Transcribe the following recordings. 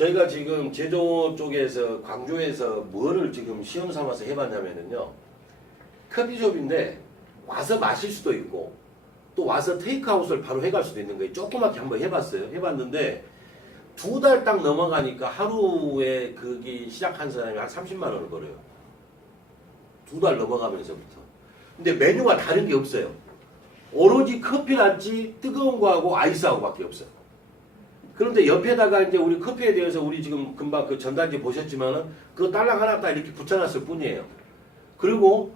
저희가 지금 제조 쪽에서 광주에서 뭐를 지금 시험 삼아서 해봤냐면요. 커피숍인데 와서 마실 수도 있고 또 와서 테이크아웃을 바로 해갈 수도 있는 거예요. 조그맣게 한번 해봤어요. 해봤는데 2달 딱 넘어가니까 하루에 그게 시작한 사람이 한 30만 원을 벌어요. 2달 넘어가면서부터. 근데 메뉴가 다른 게 없어요. 오로지 커피 라떼 뜨거운 거하고 아이스하고 밖에 없어요. 그런데 옆에다가 이제 우리 커피에 대해서 우리 지금 금방 그 전단지 보셨지만은 그거 딸랑 하나 딱 이렇게 붙여놨을 뿐이에요. 그리고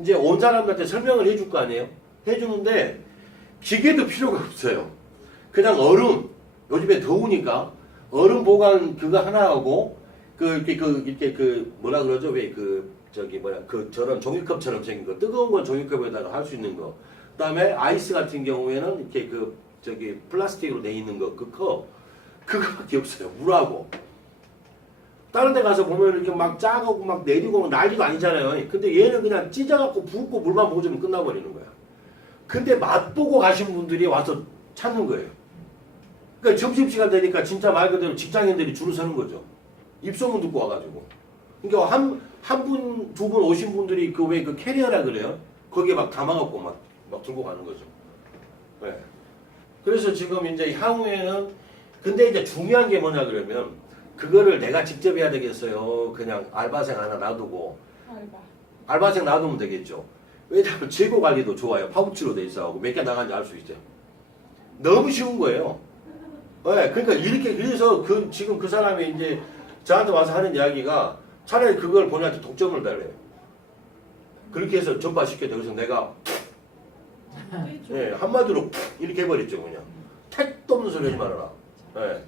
이제 온 사람들한테 설명을 해줄 거 아니에요? 해주는데 기계도 필요가 없어요. 그냥 얼음, 요즘에 더우니까 얼음 보관 그거 하나하고 이렇게 뭐라 그러죠? 왜 저런 종이컵처럼 생긴 거, 뜨거운 건 종이컵에다가 할 수 있는 거. 그다음에 아이스 같은 경우에는 이렇게 플라스틱으로 돼 있는 거, 그 컵, 그거밖에 없어요. 물하고. 다른 데 가서 보면 이렇게 막 짜고 막 내리고 난리도 아니잖아요. 근데 얘는 그냥 찢어갖고 붓고 물만 부어주면 끝나버리는 거야. 근데 맛보고 가신 분들이 와서 찾는 거예요. 그러니까 점심시간 되니까 진짜 말 그대로 직장인들이 줄을 서는 거죠. 입소문 듣고 와가지고. 그러니까 한 분, 두 분 오신 분들이 그 캐리어라 그래요? 거기에 막 담아갖고 막 들고 가는 거죠. 네. 그래서 지금 이제 향후에는 근데 이제 중요한 게 뭐냐 그러면 그거를 내가 직접 해야 되겠어요. 그냥 알바생 하나 놔두고. 알바생 놔두면 되겠죠. 왜냐하면 재고 관리도 좋아요. 파우치로 돼 있어가지고 몇 개 나간지 알 수 있어요. 너무 쉬운 거예요. 네, 그러니까 이렇게 그래서 지금 그 사람이 이제 저한테 와서 하는 이야기가 차라리 그걸 본인한테 독점을 달래요. 그렇게 해서 전파시켜줘. 그래서 내가 네, 한마디로 이렇게 해버렸죠 그냥. 택도 없는 소리 하지 말아라. 네.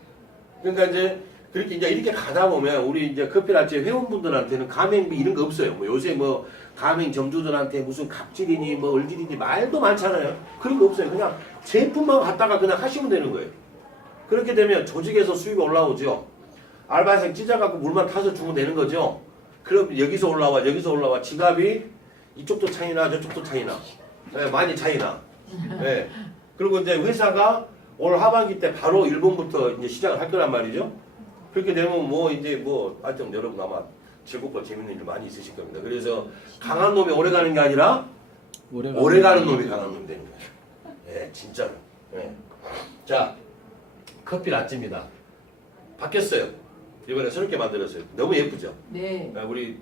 그러니까 이제 그렇게 이제 이렇게 가다 보면 우리 이제 커피라떼 회원분들한테는 가맹비 이런 거 없어요. 뭐 요새 뭐 가맹 점주들한테 무슨 갑질이니 뭐 을질이니 말도 많잖아요. 그런 거 없어요. 그냥 제품만 갖다가 그냥 하시면 되는 거예요. 그렇게 되면 조직에서 수입이 올라오죠. 알바생 찢어갖고 물만 타서 주면 되는 거죠. 그럼 여기서 올라와 지갑이 이쪽도 차이나 저쪽도 차이나. 네, 많이 차이나. 네. 그리고 이제 회사가 올 하반기 때 바로 일본부터 이제 시작을 할 거란 말이죠. 그렇게 되면 하여튼 여러분 아마 즐겁고 재밌는 일 많이 있으실 겁니다. 그래서 강한 놈이 오래 가는 게 아니라 오래 가는 놈이 강한 놈이 되는 거예요. 예, 진짜로. 예. 자, 커피 라떼입니다. 바뀌었어요. 이번에 새롭게 만들었어요. 너무 예쁘죠? 네. 우리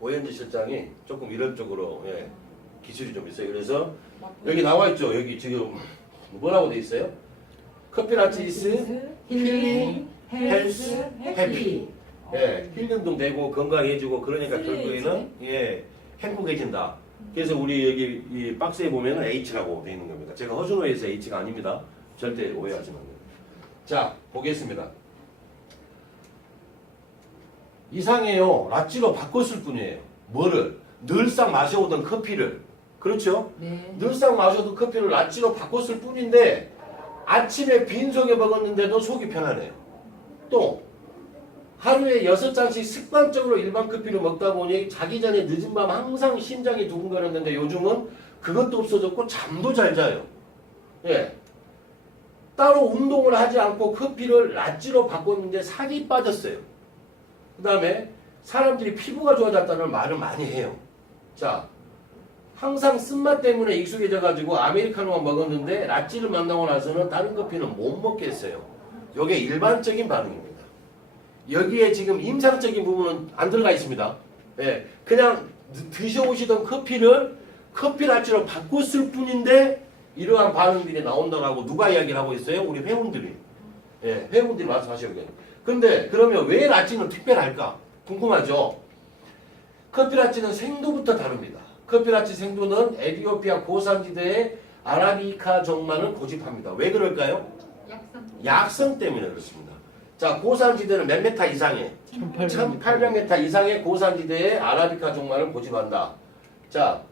오현지 실장이 조금 이런 쪽으로 기술이 좀 있어요. 그래서 여기 나와 있죠. 여기 지금 뭐라고 돼 있어요? 커피 라떼 이스 힐링 헬스 해피. 예, 힐링도 되고 건강해지고 그러니까 결국에는 행복해진다. 그래서 우리 여기 이 박스에 보면은 H라고 돼 있는 겁니다. 제가 허준호에서 H가 아닙니다. 절대 오해하지 마세요. 자, 보겠습니다. 이상해요. 라찌로 바꿨을 뿐이에요. 뭐를? 늘상 마셔오던 커피를. 그렇죠? 네. 늘상 마셔오던 커피를 라찌로 바꿨을 뿐인데 아침에 빈속에 먹었는데도 속이 편하네요. 또 하루에 6잔씩 습관적으로 일반 커피를 먹다 보니 자기 전에 늦은 밤 항상 심장이 두근거렸는데 요즘은 그것도 없어졌고 잠도 잘 자요. 예. 따로 운동을 하지 않고 커피를 라찌로 바꿨는데 살이 빠졌어요. 그 다음에 사람들이 피부가 좋아졌다는 말을 많이 해요. 자, 항상 쓴맛 때문에 익숙해져가지고 아메리카노만 먹었는데 라찌를 만나고 나서는 다른 커피는 못 먹겠어요. 이게 일반적인 반응입니다. 여기에 지금 임상적인 부분은 안 들어가 있습니다. 예, 그냥 드셔오시던 커피를 커피 라찌로 바꿨을 뿐인데 이러한 반응들이 나온다고 누가 이야기를 하고 있어요? 우리 회원들이. 예, 회원들이 말씀하시거든요. 근데 그러면 왜 라찌는 특별할까? 궁금하죠? 커피 라찌는 생도부터 다릅니다. 커피 라찌 생도는 에티오피아 고산지대의 아라비카 종만을 고집합니다. 왜 그럴까요? 약성 때문에 그렇습니다. 자, 고산지대는 몇 메타 이상의 1800m 이상의 고산지대의 아라비카 종만을 고집한다. 자,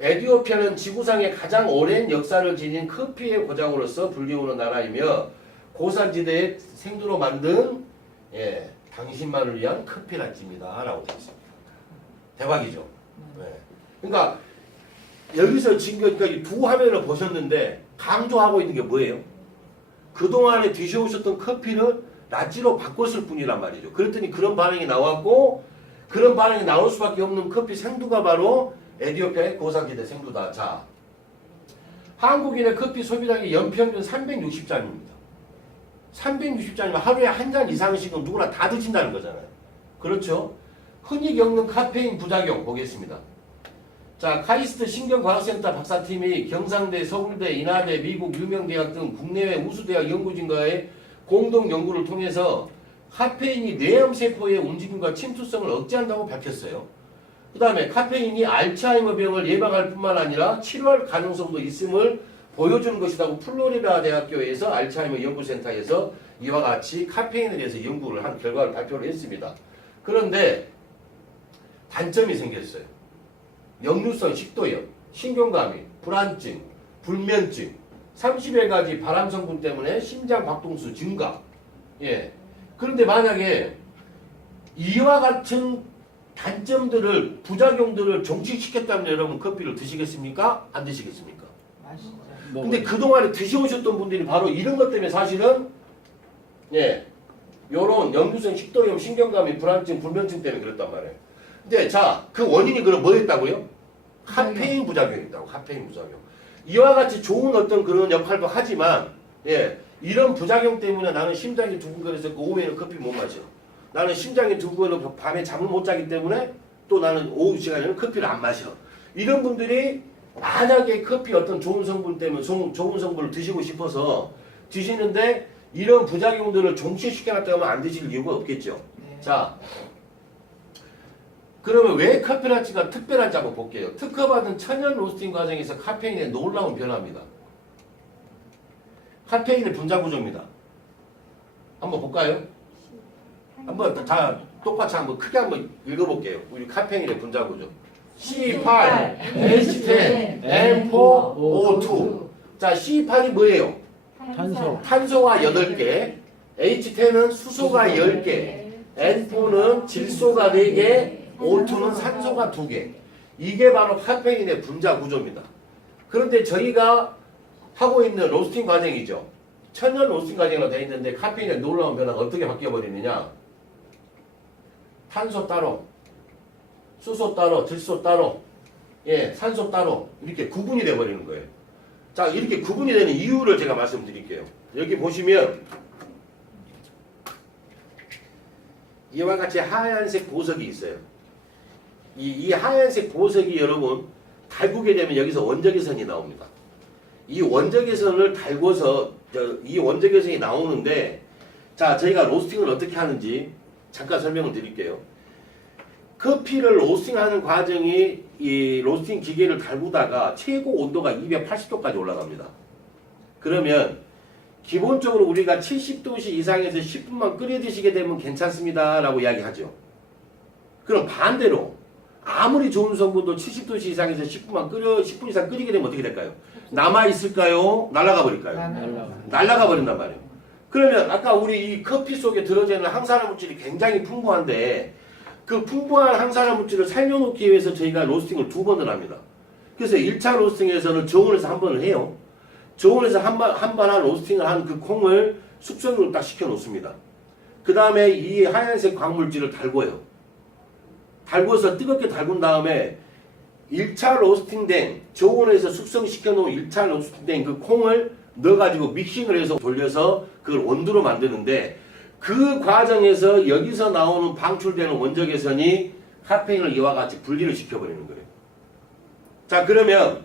에티오피아는 지구상의 가장 오랜 역사를 지닌 커피의 고장으로서 불리우는 나라이며 고산지대의 생두로 만든 당신만을 위한 커피 라떼입니다. 라고 되어 있습니다. 대박이죠? 네. 그러니까 여기서 지금까지 두 화면을 보셨는데 강조하고 있는 게 뭐예요? 그동안에 드셔오셨던 커피를 라찌로 바꿨을 뿐이란 말이죠. 그랬더니 그런 반응이 나왔고 그런 반응이 나올 수밖에 없는 커피 생두가 바로 에티오피아의 고사기대 생두다. 자, 한국인의 커피 소비량이 연평균 360잔입니다. 360잔이면 하루에 한 잔 이상씩은 누구나 다 드신다는 거잖아요. 그렇죠? 흔히 겪는 카페인 부작용 보겠습니다. 자, 카이스트 신경과학센터 박사팀이 경상대, 서울대, 인하대, 미국 유명 대학 등 국내외 우수대학 연구진과의 공동 연구를 통해서 카페인이 뇌암세포의 움직임과 침투성을 억제한다고 밝혔어요. 그 다음에 카페인이 알츠하이머병을 예방할 뿐만 아니라 치료할 가능성도 있음을 보여주는 것이라고 플로리다 대학교에서 알츠하이머 연구센터에서 이와 같이 카페인에 대해서 연구를 한 결과를 발표를 했습니다. 그런데 단점이 생겼어요. 역류성 식도염, 신경감이, 불안증, 불면증, 30여 가지 발암 성분 때문에 심장 박동수 증가. 예. 그런데 만약에 이와 같은 단점들을, 부작용들을 종식시켰다면 여러분 커피를 드시겠습니까? 안 드시겠습니까? 맛있죠. 근데 그동안에 드셔오셨던 분들이 바로 이런 것 때문에 사실은 예, 요런 역류성 식도염, 신경감이, 불안증, 불면증 때문에 그랬단 말이에요. 근데 자, 그 원인이 그럼 뭐였다고요? 카페인 부작용이었다고. 카페인 부작용. 이와 같이 좋은 어떤 그런 역할도 하지만 예, 이런 부작용 때문에 나는 심장이 두근거려서 오후에는 커피 못 마셔. 나는 심장이 두근거려서 밤에 잠을 못 자기 때문에 또 나는 오후 시간에는 커피를 안 마셔. 이런 분들이 만약에 커피 어떤 좋은 성분 때문에 좋은 성분을 드시고 싶어서 드시는데 이런 부작용들을 종식시켜놨다 하면 안 드실 이유가 없겠죠. 네. 자, 그러면 왜 카페라치가 특별한지 한번 볼게요. 특허받은 천연 로스팅 과정에서 카페인의 놀라운 변화입니다. 카페인의 분자 구조입니다. 한번 볼까요? 한번 다 똑같이 한번 크게 한번 읽어볼게요. 우리 카페인의 분자 구조. C8, H10, N4, O2. 자, C8이 뭐예요? 탄소. 탄소가 8개, H10은 수소가 10개, N4는 질소가 4개, O2는 산소가 2개. 이게 바로 카페인의 분자 구조입니다. 그런데 저희가 하고 있는 로스팅 과정이죠. 천연 로스팅 과정으로 되어 있는데 카페인의 놀라운 변화가 어떻게 바뀌어버리느냐. 탄소 따로, 수소 따로, 질소 따로, 예, 산소 따로 이렇게 구분이 돼버리는 거예요. 자, 이렇게 구분이 되는 이유를 제가 말씀드릴게요. 여기 보시면 이와 같이 하얀색 보석이 있어요. 이 하얀색 보석이 여러분 달구게 되면 여기서 원적외선이 나옵니다. 이 원적외선을 달궈서 이 원적외선이 나오는데 자, 저희가 로스팅을 어떻게 하는지 잠깐 설명을 드릴게요. 커피를 로스팅하는 과정이 이 로스팅 기계를 달구다가 최고 온도가 280도까지 올라갑니다. 그러면 기본적으로 우리가 70도씨 이상에서 10분만 끓여 드시게 되면 괜찮습니다 라고 이야기하죠. 그럼 반대로 아무리 좋은 성분도 70도씨 이상에서 10분 이상 끓이게 되면 어떻게 될까요? 남아있을까요? 날아가 버릴까요? 날아가 버린단 말이에요. 그러면 아까 우리 이 커피 속에 들어져 있는 항산화 물질이 굉장히 풍부한데 그 풍부한 항산화 물질을 살려놓기 위해서 저희가 로스팅을 2번을 합니다. 그래서 1차 로스팅에서는 저온에서 한 번을 해요. 저온에서 한 번 로스팅을 한 그 콩을 숙성을 딱 시켜 놓습니다. 그 다음에 이 하얀색 광물질을 달궈요. 달궈서 뜨겁게 달군 다음에 1차 로스팅된 저온에서 숙성시켜 놓은 1차 로스팅된 그 콩을 넣어가지고 믹싱을 해서 돌려서 그걸 원두로 만드는데 그 과정에서 여기서 나오는 방출되는 원적외선이 카페인을 이와 같이 분리를 시켜버리는 거예요. 자, 그러면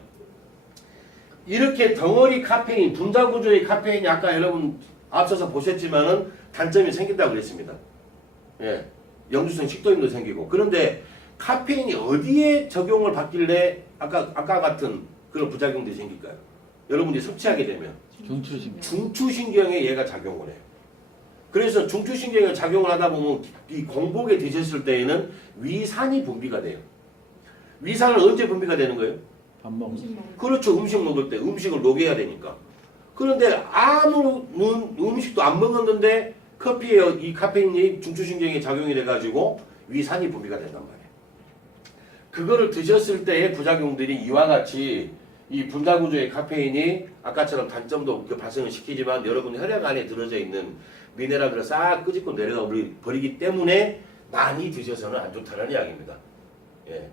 이렇게 덩어리 카페인, 분자 구조의 카페인이 아까 여러분 앞서서 보셨지만은 단점이 생긴다고 그랬습니다. 예, 역류성 식도염도 생기고. 그런데 카페인이 어디에 적용을 받길래 아까 같은 그런 부작용들이 생길까요? 여러분들이 섭취하게 되면 중추신경에 얘가 작용을 해요. 그래서 중추신경에 작용을 하다 보면 이 공복에 드셨을 때에는 위산이 분비가 돼요. 위산은 언제 분비가 되는 거예요? 밥 먹을 때. 그렇죠. 음식 먹을 때 음식을 녹여야 되니까. 그런데 아무 음식도 안 먹었는데 커피에 이 카페인이 중추신경에 작용이 돼가지고 위산이 분비가 된단 말이에요. 그거를 드셨을 때의 부작용들이 이와 같이 이 분자구조의 카페인이 아까처럼 단점도 발생을 시키지만 여러분 혈액 안에 들어져 있는 미네랄들을 싹 끄집고 내려가 버리기 때문에 많이 드셔서는 안 좋다는 이야기입니다. 예.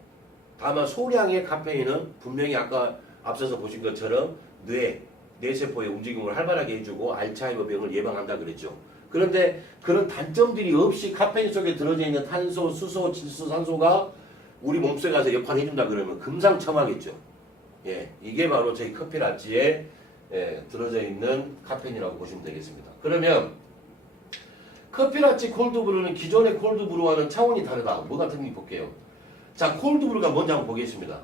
다만 소량의 카페인은 분명히 아까 앞서서 보신 것처럼 뇌세포의 움직임을 활발하게 해주고 알츠하이머 병을 예방한다 그랬죠. 그런데 그런 단점들이 없이 카페인 속에 들어져 있는 탄소, 수소, 질소, 산소가 우리 몸속에 가서 역할을 해준다 그러면 금상첨화겠죠. 예, 이게 바로 저희 커피라찌에 들어져 있는 카페인이라고 보시면 되겠습니다. 그러면 커피라찌 콜드브루는 기존의 콜드브루와는 차원이 다르다. 뭐 같은지 볼게요. 자, 콜드브루가 뭔지 한번 보겠습니다.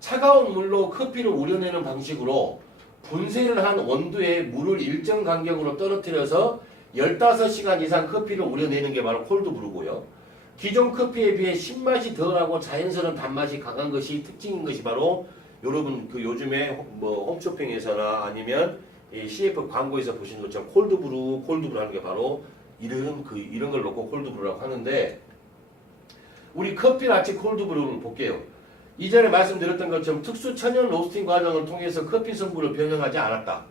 차가운 물로 커피를 우려내는 방식으로 분쇄를 한 원두에 물을 일정 간격으로 떨어뜨려서 15시간 이상 커피를 우려내는 게 바로 콜드브루고요. 기존 커피에 비해 신맛이 덜하고 자연스러운 단맛이 강한 것이 특징인 것이 바로 여러분 그 요즘에 뭐 홈쇼핑에서나 아니면 이 CF 광고에서 보시는 것처럼 콜드브루 하는 게 바로 이런 걸 놓고 콜드브루라고 하는데 우리 커피라찌 콜드브루를 볼게요. 이전에 말씀드렸던 것처럼 특수 천연 로스팅 과정을 통해서 커피 성분을 변형하지 않았다.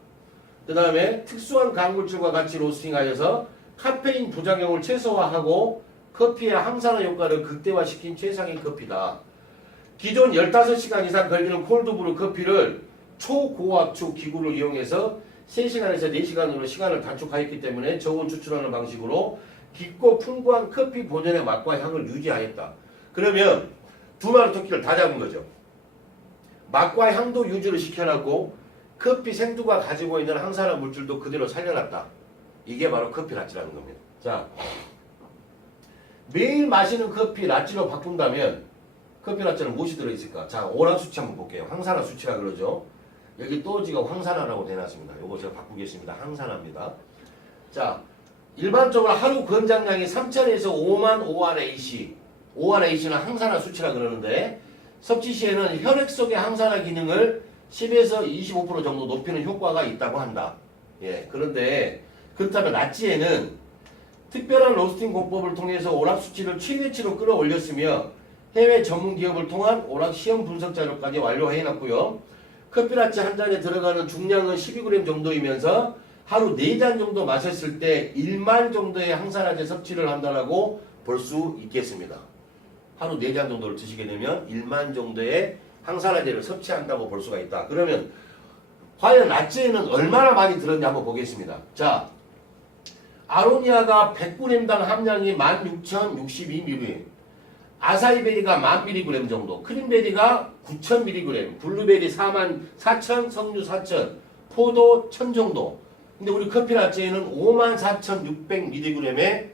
그 다음에 특수한 강물질과 같이 로스팅하여서 카페인 부작용을 최소화하고 커피의 항산화 효과를 극대화시킨 최상의 커피다. 기존 15시간 이상 걸리는 콜드브루 커피를 초고압축 기구를 이용해서 3시간에서 4시간으로 시간을 단축하였기 때문에 저온 추출하는 방식으로 깊고 풍부한 커피 본연의 맛과 향을 유지하였다. 그러면 두 마리 토끼를 다 잡은 거죠. 맛과 향도 유지를 시켜놨고 커피 생두가 가지고 있는 항산화 물질도 그대로 살려놨다. 이게 바로 커피 라찌라는 겁니다. 자, 매일 마시는 커피 라찌로 바꾼다면 커피 라찌는 무엇이 들어있을까? 자, 오락 수치 한번 볼게요. 항산화 수치라 그러죠. 여기 또 지금 황산화라고 대놨습니다. 요거 제가 바꾸겠습니다. 항산화입니다. 자, 일반적으로 하루 권장량이 3,000에서 5만 ORAC. ORAC는 항산화 수치라 그러는데 섭취 시에는 혈액 속의 항산화 기능을 10에서 25% 정도 높이는 효과가 있다고 한다. 예, 그런데 그렇다면 라찌에는 특별한 로스팅 공법을 통해서 오락 수치를 최대치로 끌어올렸으며 해외 전문 기업을 통한 오락 시험 분석 자료까지 완료해놨고요. 커피라찌 한 잔에 들어가는 중량은 12g 정도이면서 하루 4잔 정도 마셨을 때 1만 정도의 항산화제 섭취를 한다고 볼 수 있겠습니다. 하루 4잔 정도를 드시게 되면 1만 정도의 항산화제를 섭취한다고 볼 수가 있다. 그러면 과연 라찌에는 얼마나 많이 들었냐 한번 보겠습니다. 자, 아로니아가 100g당 함량이 16,062mg, 아사이베리가 10,000mg 정도, 크림베리가 9,000mg, 블루베리 44,000, 석류 4,000, 포도 1,000 정도. 근데 우리 커피라찌에는 54,600mg의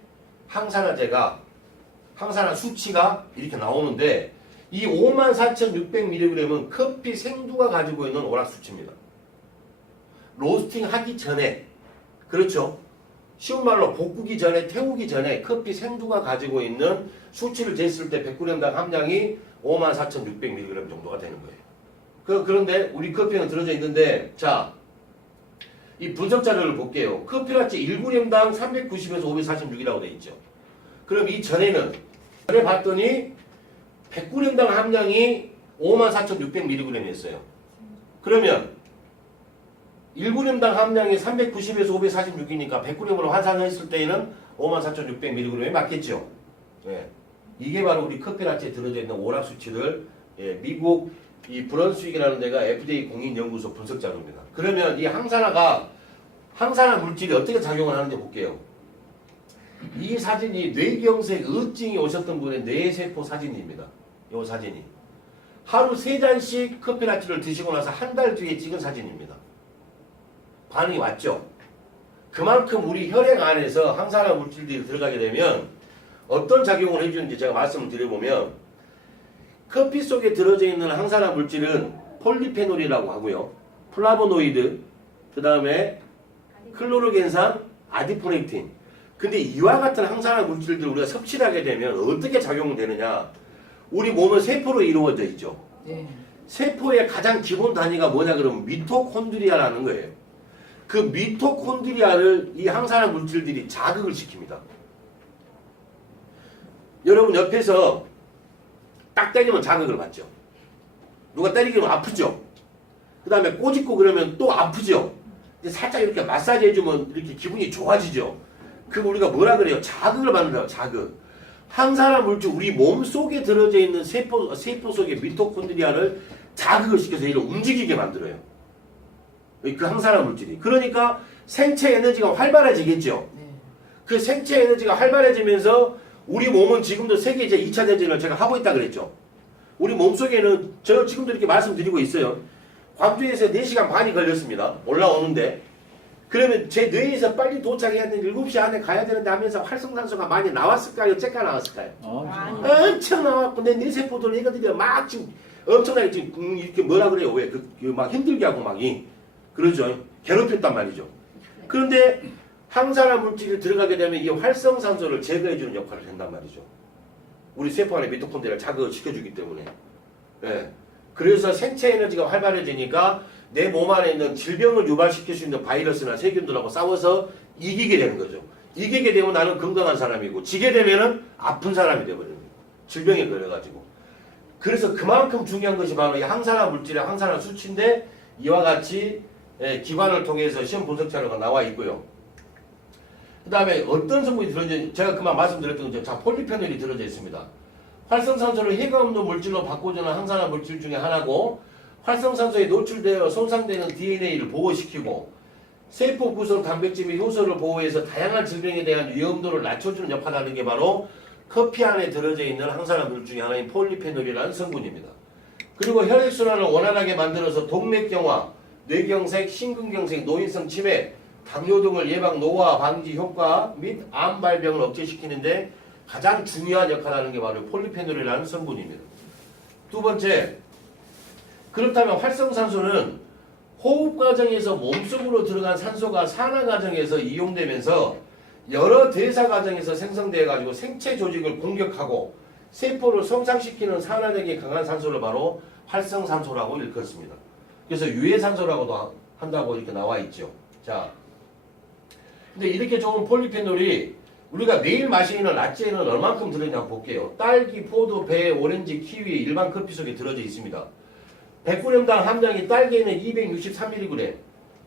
항산화 수치가 이렇게 나오는데 이 54,600mg은 커피 생두가 가지고 있는 오락 수치입니다. 로스팅 하기 전에, 그렇죠? 쉬운 말로 볶기 전에, 태우기 전에 커피 생두가 가지고 있는 수치를 쟀을 때 100g당 함량이 54,600mg 정도가 되는 거예요. 그런데 우리 커피는 들어져 있는데, 자, 이 분석 자료를 볼게요. 커피라찌 1g당 390에서 546이라고 되어 있죠. 그럼 이 전에 봤더니 100g당 함량이 54,600mg였어요. 그러면 1g당 함량이 390에서 546이니까 100g으로 환산했을 때에는 54,600mg에 맞겠죠. 예. 이게 바로 우리 커피라찌에 들어져 있는 오락 수치를 미국 이 브런스윅이라는 데가 FDA 공인연구소 분석 자료입니다. 그러면 이 항산화 물질이 어떻게 작용을 하는지 볼게요. 이 사진이 뇌경색 의증이 오셨던 분의 뇌세포 사진입니다. 이 사진이. 하루 3잔씩 커피라찌를 드시고 나서 한 달 뒤에 찍은 사진입니다. 반응이 왔죠. 그만큼 우리 혈액 안에서 항산화 물질들이 들어가게 되면 어떤 작용을 해주는지 제가 말씀을 드려보면 커피 속에 들어져 있는 항산화 물질은 폴리페놀이라고 하고요. 플라보노이드, 그 다음에 클로로겐산, 아디포넥틴. 근데 이와 같은 항산화 물질들을 우리가 섭취를 하게 되면 어떻게 작용되느냐. 우리 몸은 세포로 이루어져 있죠. 네. 세포의 가장 기본 단위가 뭐냐 그러면 미토콘드리아라는 거예요. 그 미토콘드리아를 이 항산화 물질들이 자극을 시킵니다. 여러분 옆에서 딱 때리면 자극을 받죠. 누가 때리면 아프죠. 그 다음에 꼬집고 그러면 또 아프죠. 살짝 이렇게 마사지 해주면 이렇게 기분이 좋아지죠. 그 우리가 뭐라 그래요? 자극을 받는다고. 자극. 항산화 물질 우리 몸 속에 들어져 있는 세포 속의 미토콘드리아를 자극을 시켜서 이를 움직이게 만들어요. 그 항산화 물질이. 그러니까 생체 에너지가 활발해지겠죠. 네. 그 생체 에너지가 활발해지면서 우리 몸은 지금도 세계 제2차 대전을 제가 하고 있다 그랬죠. 우리 몸속에는 저 지금도 이렇게 말씀드리고 있어요. 광주에서 4시간 반이 걸렸습니다. 올라오는데. 그러면 제 뇌에서 빨리 도착해야 되는 7시 안에 가야 되는데 하면서 활성산소가 많이 나왔을까요? 째까 나왔을까요? 엄청 나왔고 내 뇌세포들 이거들이 막 지금 엄청나게 지금 이렇게 뭐라 그래요? 왜 막 힘들게 하고 막 그러죠. 괴롭혔단 말이죠. 그런데 항산화 물질이 들어가게 되면 이 활성산소를 제거해주는 역할을 한단 말이죠. 우리 세포 안에 미토콘드리아를 자극을 시켜주기 때문에. 예. 그래서 생체 에너지가 활발해지니까 내 몸 안에 있는 질병을 유발시킬 수 있는 바이러스나 세균들하고 싸워서 이기게 되는 거죠. 이기게 되면 나는 건강한 사람이고 지게 되면은 아픈 사람이 되어버리는 거예요. 질병에 걸려가지고. 그래서 그만큼 중요한 것이 바로 이 항산화 물질의 항산화 수치인데 이와 같이 기관을 통해서 시험 분석 자료가 나와 있고요. 그 다음에 어떤 성분이 들어있는지 제가 그만 말씀드렸던 거죠. 자, 폴리페놀이 들어져 있습니다. 활성산소를 해가 없는 물질로 바꿔주는 항산화 물질 중에 하나고 활성산소에 노출되어 손상되는 DNA를 보호시키고 세포 구성 단백질 및 효소를 보호해서 다양한 질병에 대한 위험도를 낮춰주는 역할을 하는 게 바로 커피 안에 들어져 있는 항산화 물질 중에 하나인 폴리페놀이라는 성분입니다. 그리고 혈액순환을 원활하게 만들어서 동맥경화, 뇌경색, 심근경색, 노인성 치매, 당뇨 등을 예방 노화 방지 효과 및 암 발병을 억제시키는데 가장 중요한 역할을 하는 게 바로 폴리페놀이라는 성분입니다. 두 번째, 그렇다면 활성산소는 호흡 과정에서 몸속으로 들어간 산소가 산화 과정에서 이용되면서 여러 대사 과정에서 생성되어 가지고 생체 조직을 공격하고 세포를 손상시키는 산화력이 강한 산소를 바로 활성산소라고 일컫습니다. 그래서 유해산소라고도 한다고 이렇게 나와 있죠. 자, 근데 이렇게 좋은 폴리페놀이 우리가 매일 마시는 라떼에는 얼만큼 들어있냐 한번 볼게요. 딸기, 포도, 배, 오렌지, 키위, 일반 커피 속에 들어져 있습니다. 100g당 함량이 딸기에는 263mg,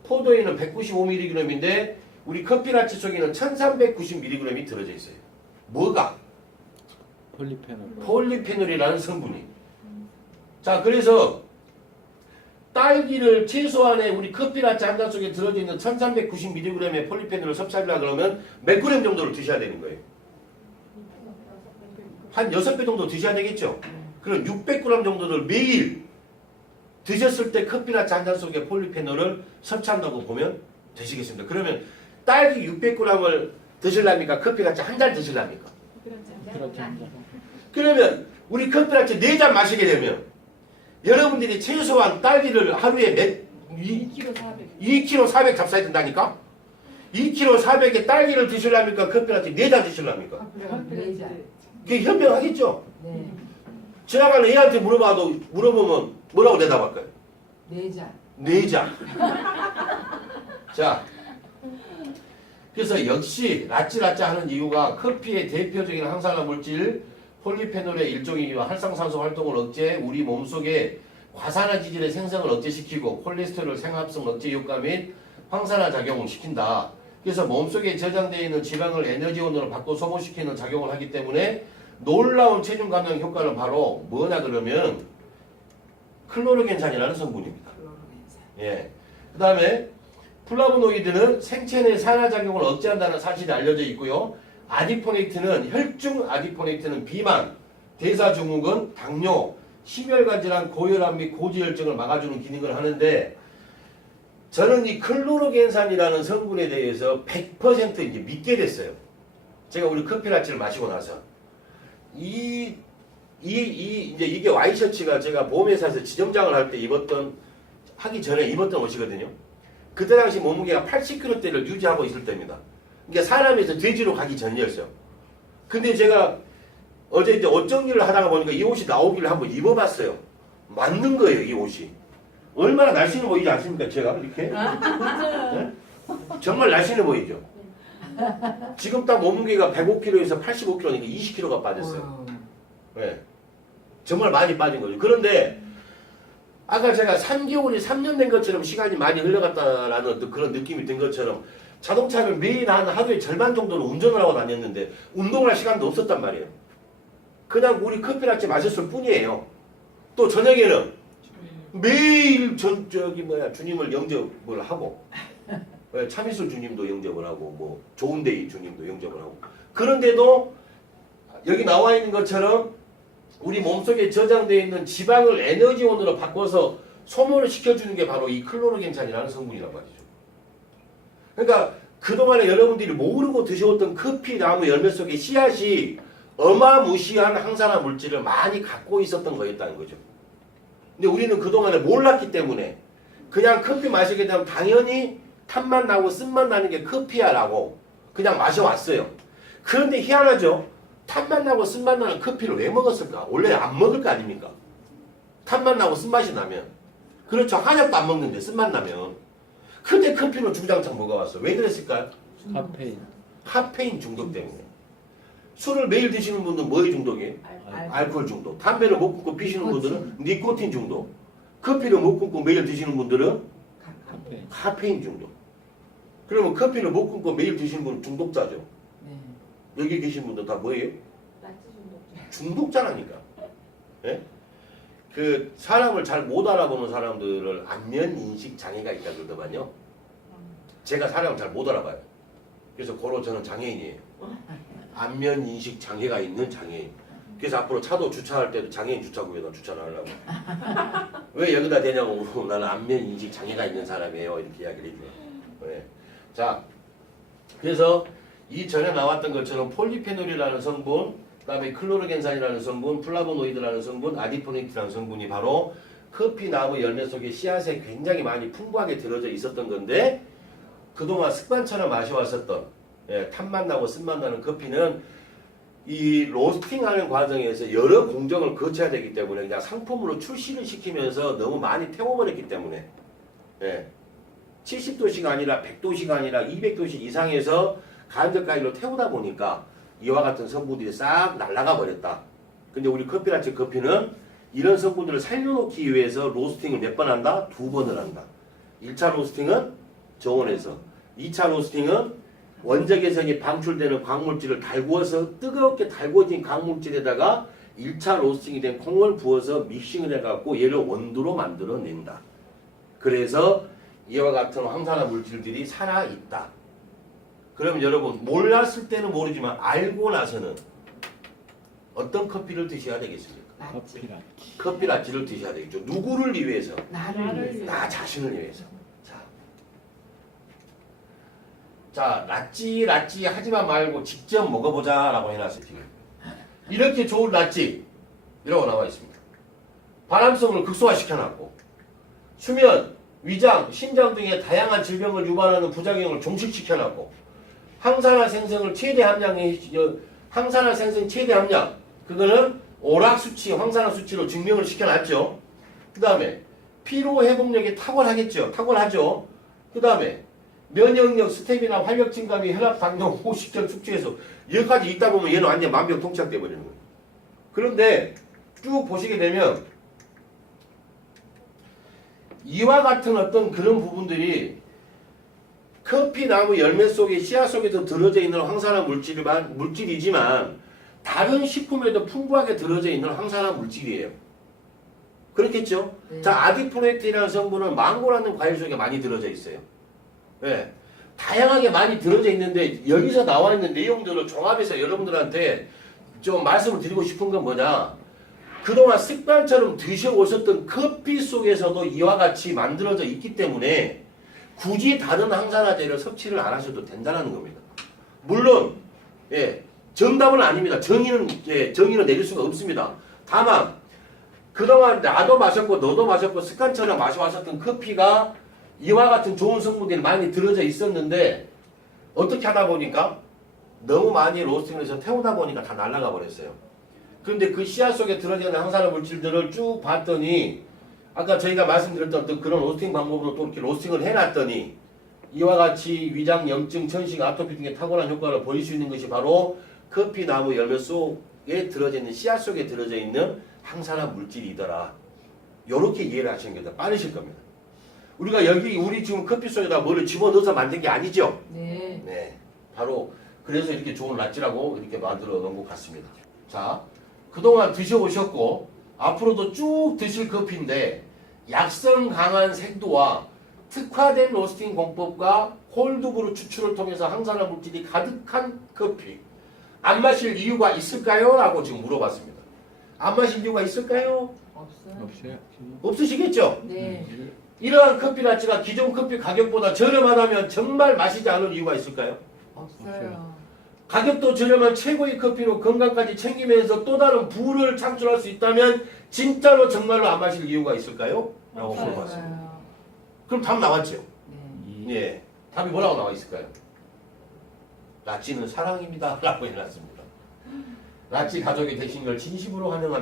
포도에는 195mg인데 우리 커피 라떼 속에는 1390mg이 들어져 있어요. 뭐가? 폴리페놀. 폴리페놀이라는 성분이. 자, 그래서 딸기를 최소한의 우리 커피 라떼 한 잔 속에 들어져 있는 1390mg의 폴리페놀을 섭취하려고 그러면 몇 그램 정도를 드셔야 되는 거예요? 한 6배 정도 드셔야 되겠죠? 그럼 600g 정도를 매일 드셨을 때 커피 라떼 한 잔 속에 폴리페놀을 섭취한다고 보면 되시겠습니다. 그러면 딸기 600g을 드실랍니까? 커피 라떼 한 잔 드실랍니까? 그렇죠. 그러면 우리 커피 라떼 4잔 마시게 되면 여러분들이 최소한 딸기를 하루에 2kg 400 잡숴야 된다니까? 2kg 400에 딸기를 드실랍니까? 커피 라떼 4잔 드실랍니까? 그게 현명하겠죠? 네. 지나가는 애한테 물어보면 뭐라고 대답할까요? 4잔. 4잔. 자, 그래서 역시 라찌라찌 하는 이유가 커피의 대표적인 항산화 물질 폴리페놀의 일종이며 활성산소 활동을 억제, 우리 몸속에 과산화 지질의 생성을 억제시키고 콜레스테롤 생합성 억제 효과 및 황산화 작용을 시킨다. 그래서 몸속에 저장되어 있는 지방을 에너지원으로 바꿔 소모시키는 작용을 하기 때문에 놀라운 체중 감량 효과는 바로 뭐냐 그러면 클로로겐산이라는 성분입니다. 예. 그 다음에 플라보노이드는 생체 내 산화작용을 억제한다는 사실이 알려져 있고요. 아디포네이트는 혈중 아디포네이트는 비만, 대사증후군, 당뇨, 심혈관 질환, 고혈압 및 고지혈증을 막아주는 기능을 하는데 저는 이 클로로겐산이라는 성분에 대해서 100% 이제 믿게 됐어요. 제가 우리 커피라떼를 마시고 나서 이제 이게 와이셔츠가 제가 보험회사에서 지점장을 할 때 하기 전에 입었던 옷이거든요. 그때 당시 몸무게가 80kg대를 유지하고 있을 때입니다. 그러니까 사람에서 돼지로 가기 전이었어요. 근데 제가 어제 이제 옷 정리를 하다가 보니까 이 옷이 나오길래 한번 입어봤어요. 맞는 거예요, 이 옷이. 얼마나 날씬해 보이지 않습니까, 제가 이렇게? 네? 정말 날씬해 보이죠. 지금 딱 몸무게가 105kg에서 85kg니까 20kg가 빠졌어요. 네. 정말 많이 빠진 거죠. 그런데 아까 제가 3개월이 3년 된 것처럼 시간이 많이 흘러갔다라는 그런 느낌이 든 것처럼 자동차를 매일 한 하루에 절반 정도는 운전을 하고 다녔는데 운동을 할 시간도 없었단 말이에요. 그냥 우리 커피 라떼 마셨을 뿐이에요. 또 저녁에는 매일 주님을 영접을 하고 참이슬 주님도 영접을 하고 뭐 좋은데이 주님도 영접을 하고 그런데도 여기 나와 있는 것처럼 우리 몸속에 저장되어 있는 지방을 에너지원으로 바꿔서 소모를 시켜주는 게 바로 이 클로로겐산이라는 성분이란 말이죠. 그러니까 그동안에 여러분들이 모르고 드셔왔던 커피 나무 열매 속에 씨앗이 어마무시한 항산화 물질을 많이 갖고 있었던 거였다는 거죠. 근데 우리는 그동안에 몰랐기 때문에 그냥 커피 마시게 되면 당연히 탄맛 나고 쓴맛 나는 게 커피야라고 그냥 마셔왔어요. 그런데 희한하죠. 탄맛 나고 쓴맛 나는 커피를 왜 먹었을까? 원래 안 먹을 거 아닙니까? 탄맛 나고 쓴맛이 나면. 그렇죠. 한약도 안 먹는데 쓴맛 나면. 근데 커피는 주장창 먹어왔어. 왜 그랬을까요? 카페인. 카페인 중독 때문에. 술을 매일 드시는 분들은 뭐에 중독이에요? 알코올 중독. 담배를 못 끊고 피시는 분들은 니코틴 중독. 커피를 못 끊고 매일 드시는 분들은 카페인. 카페인 중독. 그러면 커피를 못 끊고 매일 드시는 분은 중독자죠. 네. 여기 계신 분들 다 뭐예요? 라떼 중독자. 중독자라니까. 예? 그 사람을 잘 못 알아보는 사람들을 안면 인식 장애가 있다 그러더만요. 제가 사람을 잘 못 알아봐요. 그래서 고로 저는 장애인이에요. 안면 인식 장애가 있는 장애인. 그래서 앞으로 차도 주차할 때도 장애인 주차구에다 주차를 하려고. 왜 여기다 대냐고. 나는 안면 인식 장애가 있는 사람이에요. 이렇게 이야기를 해줘요. 네. 자, 그래서 이 전에 나왔던 것처럼 폴리페놀이라는 성분, 그 다음에 클로로겐산이라는 성분, 플라보노이드라는 성분, 아디포네이트라는 성분이 바로 커피 나무 열매 속에 씨앗에 굉장히 많이 풍부하게 들어져 있었던 건데 그동안 습관처럼 마셔왔었던 탄맛 나고 쓴맛 나는 커피는 이 로스팅하는 과정에서 여러 공정을 거쳐야 되기 때문에 그냥 상품으로 출시를 시키면서 너무 많이 태워버렸기 때문에 70도씨가 아니라 100도씨가 아니라 200도씨 이상에서 간접가위로 태우다 보니까 이와 같은 성분들이 싹 날아가 버렸다. 근데 우리 커피라떼 커피는 이런 성분들을 살려놓기 위해서 로스팅을 몇 번 한다? 2번을 한다. 1차 로스팅은 저온에서 2차 로스팅은 원적외선이 방출되는 광물질을 달구어서 뜨겁게 달구어진 광물질에다가 1차 로스팅이 된 콩을 부어서 믹싱을 해갖고 얘를 원두로 만들어낸다. 그래서 이와 같은 항산화 물질들이 살아있다. 그러면 여러분 몰랐을 때는 모르지만 알고 나서는 어떤 커피를 드셔야 되겠습니까? 커피라떼. 커피라떼를 드셔야 되겠죠. 누구를 위해서? 나를 위해서. 나 자신을 위해서. 자, 라찌 하지마 말고 직접 먹어보자 라고 해놨어요. 지금. 이렇게 좋은 라찌 이라고 나와 있습니다. 발암성을 극소화시켜놨고 수면, 위장, 심장 등의 다양한 질병을 유발하는 부작용을 종식시켜놨고 항산화 생성 최대 함량 그거는 오락 수치, 황산화 수치로 증명을 시켜놨죠. 그 다음에 피로 회복력이 탁월하죠. 그 다음에 면역력, 스태미나, 활력 증가 및 혈압, 당뇨, 호식전 숙취해소 여기까지 있다 보면 얘는 완전 만병통치약 돼버리는 거예요. 그런데 쭉 보시게 되면 이와 같은 어떤 그런 부분들이 커피 나무 열매 속에 씨앗 속에서 들어져 있는 항산화 물질이지만 다른 식품에도 풍부하게 들어져 있는 항산화 물질이에요. 그렇겠죠? 네. 자, 아디포네이트라는 성분은 망고라는 과일 속에 많이 들어져 있어요. 네. 다양하게 많이 들어져 있는데 여기서 나와 있는 내용들을 종합해서 여러분들한테 좀 말씀을 드리고 싶은 건 뭐냐? 그동안 습관처럼 드셔오셨던 커피 속에서도 이와 같이 만들어져 있기 때문에 굳이 다른 항산화제를 섭취를 안 하셔도 된다는 겁니다. 물론 정답은 아닙니다. 정의는 내릴 수가 없습니다. 다만 그동안 나도 마셨고 너도 마셨고 습관처럼 마셔왔었던 커피가 이와 같은 좋은 성분들이 많이 들어져 있었는데 어떻게 하다 보니까 너무 많이 로스팅을 해서 태우다 보니까 다 날아가 버렸어요. 그런데 그 씨앗 속에 들어져 있는 항산화 물질들을 쭉 봤더니 아까 저희가 말씀드렸던 어떤 그런 로스팅 방법으로 또 이렇게 로스팅을 해놨더니 이와 같이 위장 염증, 천식, 아토피 등의 탁월한 효과를 보일 수 있는 것이 바로 커피 나무 열매 속에 들어져 있는 씨앗 속에 들어져 있는 항산화 물질이더라. 이렇게 이해를 하시는 게 더 빠르실 겁니다. 우리가 여기 우리 지금 커피 속에다 뭐를 집어넣어서 만든 게 아니죠? 네. 네. 바로 그래서 이렇게 좋은 라찌라고 이렇게 만들어 놓은 것 같습니다. 자, 그동안 드셔오셨고 앞으로도 쭉 드실 커피인데 약성 강한 생도와 특화된 로스팅 공법과 콜드브루 추출을 통해서 항산화 물질이 가득한 커피. 안 마실 이유가 있을까요? 라고 지금 물어봤습니다. 안 마실 이유가 있을까요? 없어요. 없어요. 없으시겠죠? 네. 이러한 커피 라찌가 기존 커피 가격보다 저렴하다면 정말 마시지 않을 이유가 있을까요? 없어요. 가격도 저렴한 최고의 커피로 건강까지 챙기면서 또 다른 부를 창출할 수 있다면 진짜로 정말로 안 마실 이유가 있을까요? 라고 물어봤습니다. 없어요. 그럼 답 나왔죠? 네. 예. 답이 뭐라고 나와 있을까요? 라찌는 사랑입니다. 라고 해놨습니다. 라찌 가족이 되신 걸 진심으로 환영합니다.